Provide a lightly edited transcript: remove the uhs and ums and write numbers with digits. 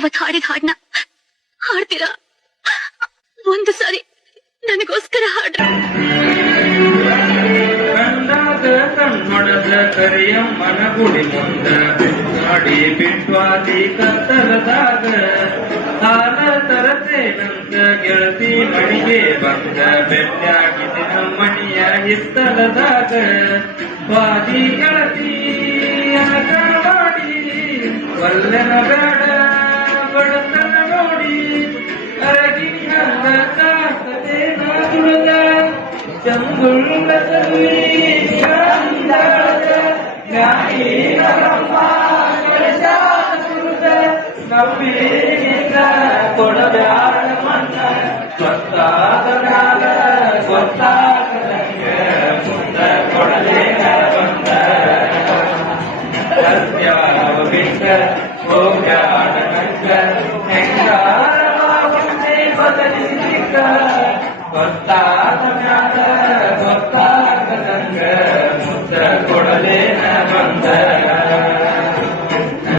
ಅವತ್ ಹಾಡಿದ ಹಾಡ್ನ ಹಾಡ್ತೀರಾ? ಒಂದು ಸಾರಿ ನನಗೋಸ್ಕರ ಹಾಡ್ರ. ಕಣ್ಣೊಡದ ಕರಿಯಮ್ಮನ ಗುಡಿ ಮುಂದ ಗಾಡಿ ಬಿಟ್ವಾದಿ ಕತ್ತಲದಾಗ ಹಾಲ ತರತೇನಂತ ಗೆಳತಿ ಮಣಿಗೆ ಬಂದ ಬೆಟ್ಟಾಗಿದೆ ನಮ್ಮನಿಯ ಹಿತ್ತಲದಾಗ ವಾದಿ ಗೆಳತಿ ಅನಕ ಮಾಡಿ ಒಲ್ಲೆನ ಬೇಡ ಬಡತನ ನೋಡಿ ಅರಗಿನಿ ಹಂಗ ಕಾಸ್ತದೆ ನಾದುಳದ ಚಂದುಳ್ಳದಲ್ಲಿ ಕೊಡಬ್ಯಾಡ ಮಣ್ಣ ಗೊತ್ತಾದ ಮ್ಯಾಲ ಗೊತ್ತಾಗದಂಗ ಮುಂದ ಕೊಡಲೇನ ಬಂದ ಸತ್ಯವ ಬಿಟ್ಟ ಹೋಗ್ಯಾಡ ನಂಗ ಹೆಂಗಾರ ಮುಂದೆ ಬದಲಿಸಿಕ ಗೊತ್ತಾದ ಮ್ಯಾಲ ಗೊತ್ತಾಗದಂಗ ಮುಂದ ಕೊಡಲೇನ